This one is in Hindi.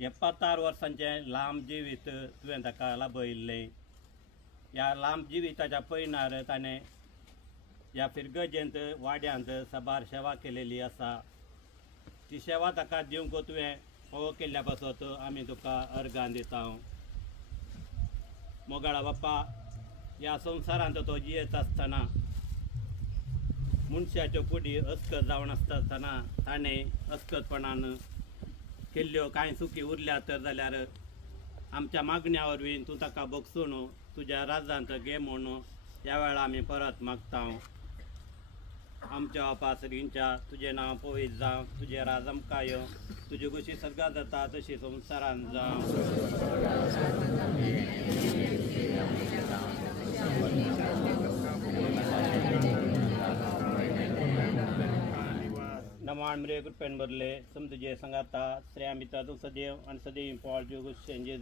74 वर्सांचे लांब जिवीत तुवें ताका लाभयल्लें. ह्या लांब जिविताच्या पयणार ताणें ह्या फिरगजेंत वाड्यांत साबार सेवा केलेली आसा. ती सेवा ताका दिवंक तुवें हो केल्ल्या पासत आमी तुका अर्गां दिता. मोगाळा बाप्पा, ह्या संवसारांत तो जियेत आसतना मनशाच्यो कुडी अस्कत जावन आसतना ताणें अस्कतपणान केल्ल्यो कांय चुकी उरल्या तर जाल्यार आमच्या मागण्या वरवीं तूं ताका बगसून तुज्या राजांत घे म्हूण ह्या वेळा आमी परत मागता. आमच्या बापा सगळींच्या तुजें नांव पवित्र जावं, तुजें राज आमकां यो, तुजी कशी सर्गांत जाता तशी संवसारांत जावं. नमाण मरे कृपेन भरले सम तुजे संगाता श्रेया मिता तू सदैव आणि सदैव पाळ जो गुस्सेंजे